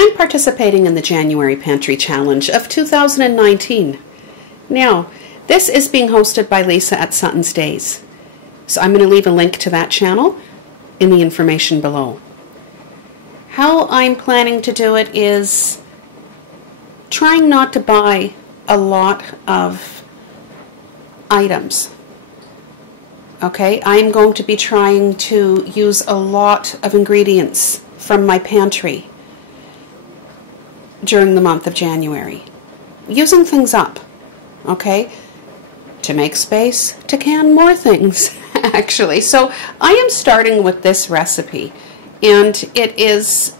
I'm participating in the January Pantry Challenge of 2019. Now, this is being hosted by Lisa at Sutton's Days. So I'm going to leave a link to that channel in the information below. How I'm planning to do it is trying not to buy a lot of items. Okay, I'm going to be trying to use a lot of ingredients from my pantry during the month of January. Using things up, okay, to make space to can more things, actually. So I am starting with this recipe, and it is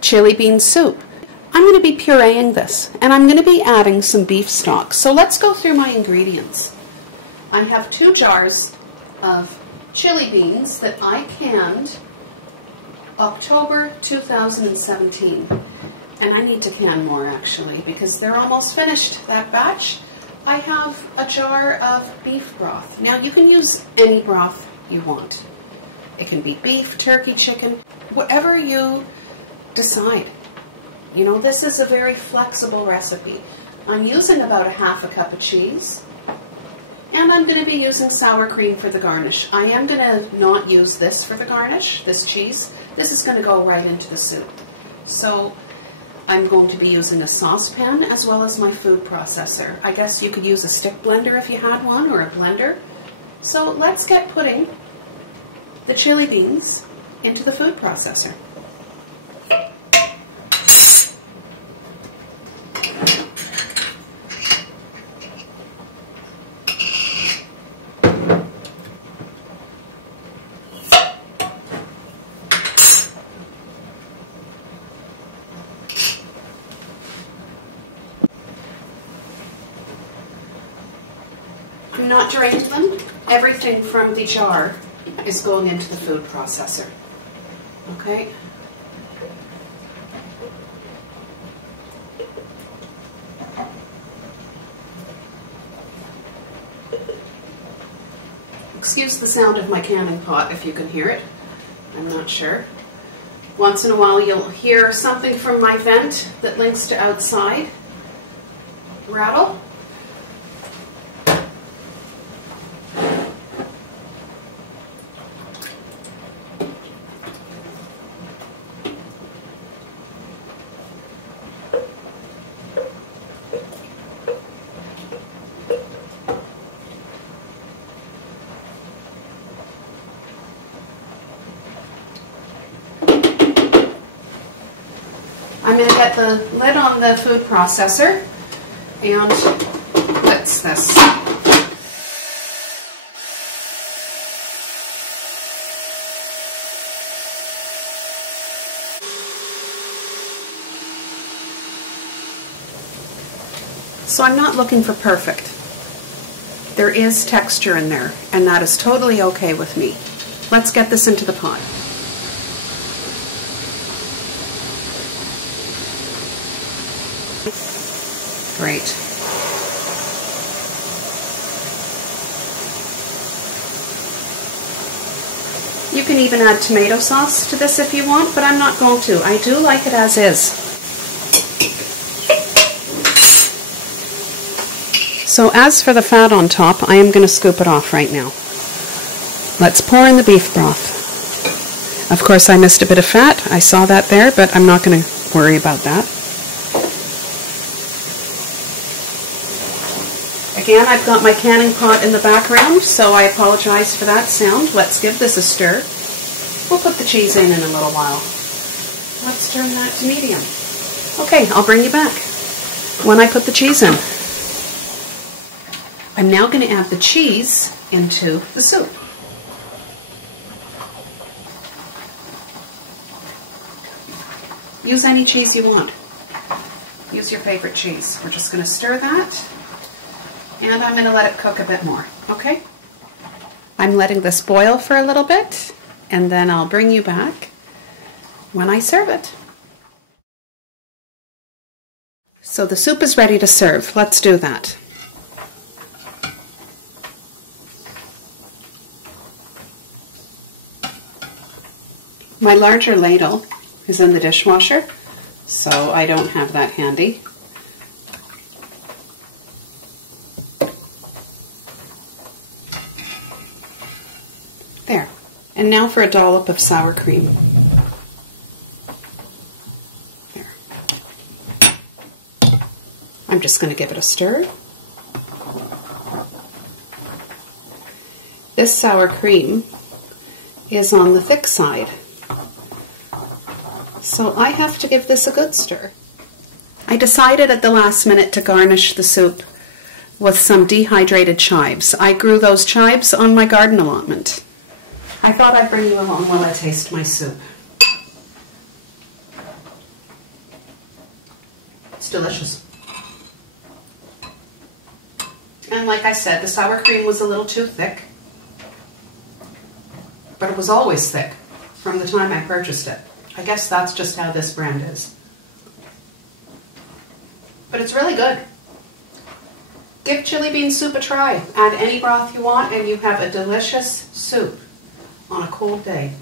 chili bean soup. I'm going to be pureeing this, and I'm going to be adding some beef stock. So let's go through my ingredients. I have 2 jars of chili beans that I canned October 2017. And I need to can more, actually, because they're almost finished, that batch. I have a jar of beef broth. Now, you can use any broth you want. It can be beef, turkey, chicken, whatever you decide. You know, this is a very flexible recipe. I'm using about 1/2 cup of cheese, and I'm going to be using sour cream for the garnish. I am going to not use this for the garnish, this cheese. This is going to go right into the soup. So I'm going to be using a saucepan as well as my food processor. I guess you could use a stick blender if you had one, or a blender. So let's get putting the chili beans into the food processor. I'm not drained them. Everything from the jar is going into the food processor. Okay? Excuse the sound of my canning pot if you can hear it. I'm not sure. Once in a while you'll hear something from my vent that links to outside rattle. I'm going to get the lid on the food processor, and what's this? So I'm not looking for perfect. There is texture in there, and that is totally okay with me. Let's get this into the pot. Great. You can even add tomato sauce to this if you want, but I'm not going to. I do like it as is. So as for the fat on top, I am going to scoop it off right now. Let's pour in the beef broth. Of course, I missed a bit of fat. I saw that there, but I'm not going to worry about that. Again, I've got my canning pot in the background, so I apologize for that sound. Let's give this a stir. We'll put the cheese in a little while. Let's turn that to medium. Okay, I'll bring you back when I put the cheese in. I'm now going to add the cheese into the soup. Use any cheese you want. Use your favorite cheese. We're just going to stir that. And I'm going to let it cook a bit more, okay? I'm letting this boil for a little bit, and then I'll bring you back when I serve it. So the soup is ready to serve. Let's do that. My larger ladle is in the dishwasher. so I don't have that handy. There. And now for a dollop of sour cream. There. I'm just going to give it a stir. This sour cream is on the thick side, so I have to give this a good stir. I decided at the last minute to garnish the soup with some dehydrated chives. I grew those chives on my garden allotment. I thought I'd bring you along while I taste my soup. It's delicious. And like I said, the sour cream was a little too thick. But it was always thick from the time I purchased it. I guess that's just how this brand is. But it's really good. Give chili bean soup a try. Add any broth you want and you have a delicious soup on a cold day.